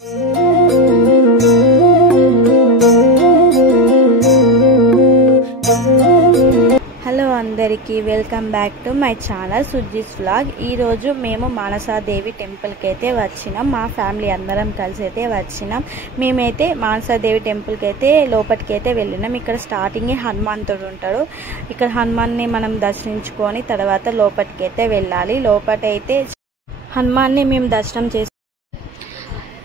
Hello అందరికీ welcome back to my channel Suji's vlog. ఈరోజు మేము మానసాదేవి టెంపుల్కి అయితే వచ్చినాం. మా ఫ్యామిలీ అందరం కలిసి అయితే వచ్చినాం. మేమైతే మానసాదేవి టెంపుల్కి అయితే లోపలికి అయితే వెళ్ళినాం. ఇక్కడ స్టార్టింగ్ హనుమంతుడు ఉంటాడు. ఇక్కడ హనుమాన్ని మనం దర్శించుకొని తర్వాత లోపలికి అయితే వెళ్ళాలి. లోపలైతే హనుమాన్ని మేము దర్శనం చేసి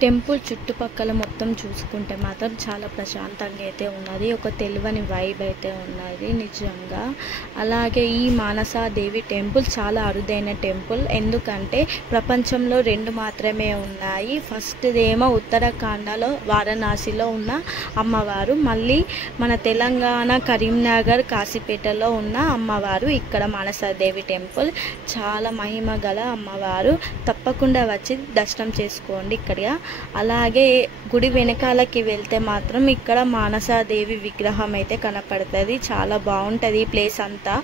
టెంపుల్ చుట్టుపక్కల మొత్తం చూసుకుంటే మాత్రం చాలా ప్రశాంతంగా అయితే ఉన్నది. ఒక తెలియని వైబ్ అయితే ఉన్నది నిజంగా. అలాగే ఈ మానసాదేవి టెంపుల్ చాలా అరుదైన టెంపుల్. ఎందుకంటే ప్రపంచంలో 2 మాత్రమే ఉన్నాయి. ఫస్ట్దేమో ఉత్తరాఖండలో వారణాసిలో ఉన్న అమ్మవారు, మళ్ళీ మన తెలంగాణ కరీంనగర్ కాశీపేటలో ఉన్న అమ్మవారు. ఇక్కడ మానసాదేవి టెంపుల్ చాలా మహిమ గల అమ్మవారు. తప్పకుండా వచ్చి దర్శనం చేసుకోండి ఇక్కడ. అలాగే గుడి వెనకాలకి వెళ్తే మాత్రం ఇక్కడ మానసాదేవి విగ్రహం అయితే కనపడుతుంది. చాలా బాగుంటుంది ఈ ప్లేస్ అంతా.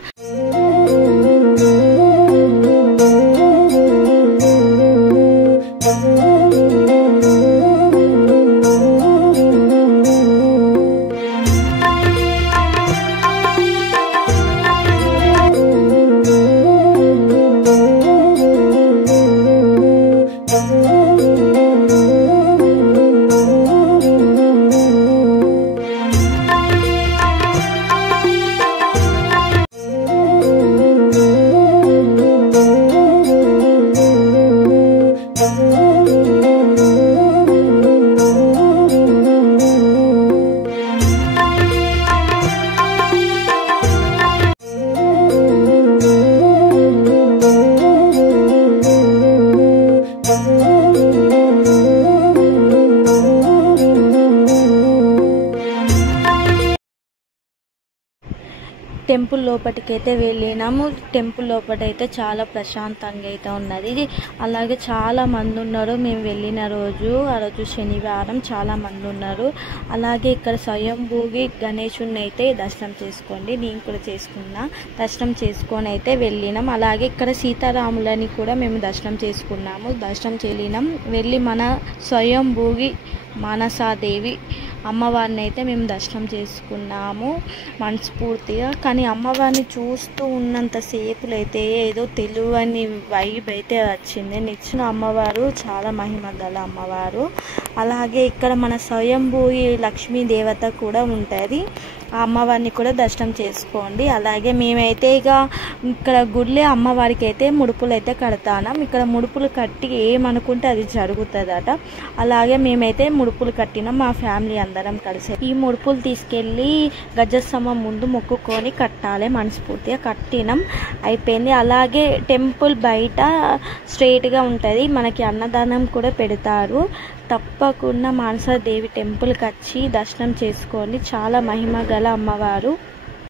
టెంపుల్ లోపలికైతే వెళ్ళినాము. టెంపుల్ లోపలైతే చాలా ప్రశాంతంగా అయితే ఉన్నది. అలాగే చాలా మంది ఉన్నారు. మేము వెళ్ళిన రోజు ఆ రోజు శనివారం చాలా మంది ఉన్నారు. అలాగే ఇక్కడ స్వయంభూగి గణేశుని అయితే దర్శనం చేసుకోండి. నేను కూడా చేసుకున్నా. దర్శనం చేసుకొని అయితే వెళ్ళినాం. అలాగే ఇక్కడ సీతారాములని కూడా మేము దర్శనం చేసుకున్నాము. దర్శనం వెళ్ళినాం. వెళ్ళి మన స్వయంభూగి మానసాదేవి అమ్మవారిని అయితే మేము దర్శనం చేసుకున్నాము మనస్ఫూర్తిగా. కానీ అమ్మవారిని చూస్తూ ఉన్నంతసేపులో అయితే ఏదో తెలియని వైబ్ అయితే వచ్చింది. నిచ్చిన అమ్మవారు చాలా మహిమ గల అమ్మవారు. అలాగే ఇక్కడ మన స్వయంభూయి లక్ష్మీ దేవత కూడా ఉంటుంది. ఆ అమ్మవారిని కూడా దర్శనం చేసుకోండి. అలాగే మేమైతే ఇక్కడ గుళ్ళే అమ్మవారికి అయితే ముడుపులు అయితే కడతాం. ఇక్కడ ముడుపులు కట్టి ఏమనుకుంటే అది జరుగుతుందట. అలాగే మేమైతే ముడుపులు కట్టినాం మా ఫ్యామిలీ అందరం కలిసి. ఈ ముడుపులు తీసుకెళ్ళి గజస్తంభం ముందు మొక్కుకొని కట్టాలి. మనస్ఫూర్తిగా కట్టినాం, అయిపోయింది. అలాగే టెంపుల్ బయట స్ట్రైట్గా ఉంటుంది. మనకి అన్నదానం కూడా పెడతారు. తప్పకుండా మానసాదేవి టెంపుల్కి వచ్చి దర్శనం చేసుకోండి. చాలా మహిమ గల అమ్మవారు.